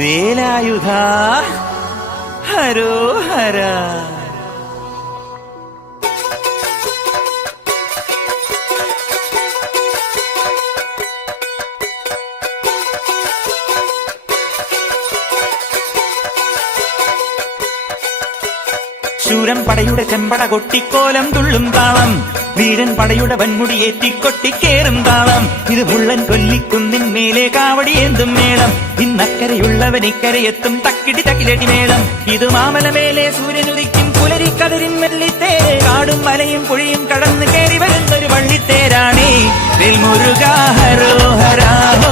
വേലായുധ ഹരോഹര. ശൂരൻ പടയുടെ ചെമ്പട കൊട്ടിക്കോലം തുള്ളും താളം, വീരൻ പടയുടെ വൻമുടിയേറ്റിക്കൊട്ടിക്കേറും താളം. ഇത് മുള്ളൻ കൊല്ലിക്കുന്നിൻ മേലെ കാവടിയേന്തും മേളം, ഇന്നക്കരയുള്ളവൻ ഇക്കരയെത്തും തക്കിടി തക്കിലടി മേളം. ഇത് മാമലമേലെ സൂര്യനുദിക്കും പുലരിക്കതിരിൻ വെള്ളിത്തേര്, കാടും മലയും പുഴയും കടന്നു കയറി വരുന്നൊരു വള്ളിത്തേരാണേ. വെൽമുരുകാ ഹരോഹരാ.